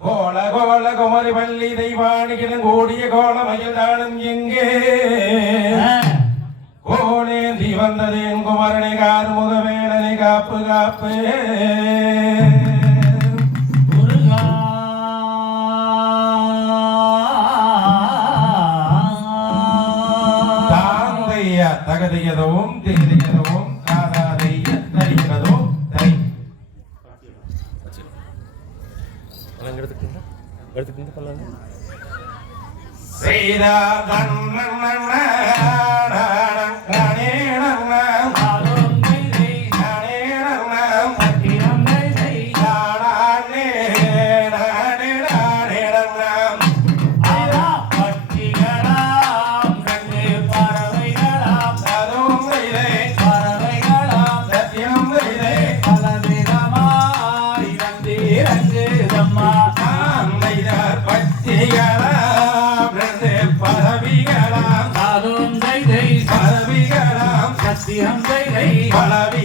கோல கோல குமரி பள்ளி தெய்வாணிகளும் கூடிய கோலமயில் தானும் எங்கே? கோலேந்தி வந்ததேன் குமரனை கார் முகவேடனை காப்பு காப்பு. தகதியதவும் தேதியதவும் எடுத்துக்கிட்டு சொல்லுங்க பலவிகளாம் சாதும் ஜெய் ஜெய் பலவிகளாம் சத்தியம் ஜெய் ஜெய் பலவி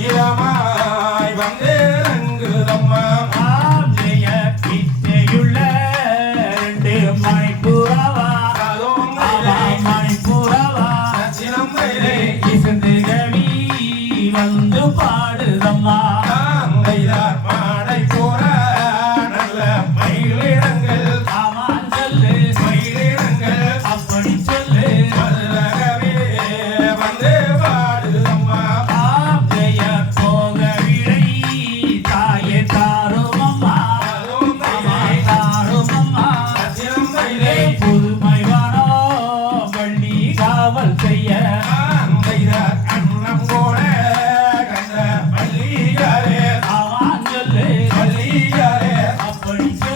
我已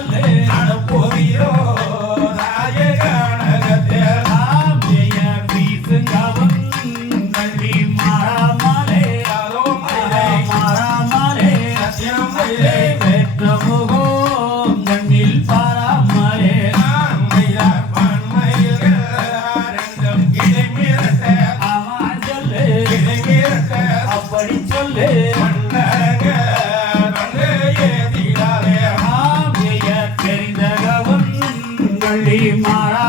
வள்ளி மாறா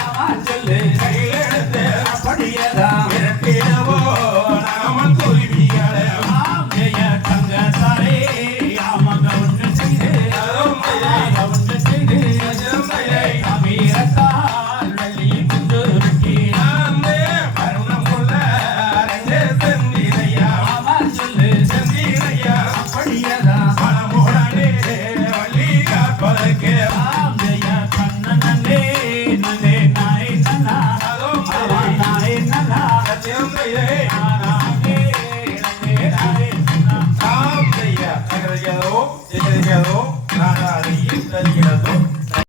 Vai, vai. செந்தையை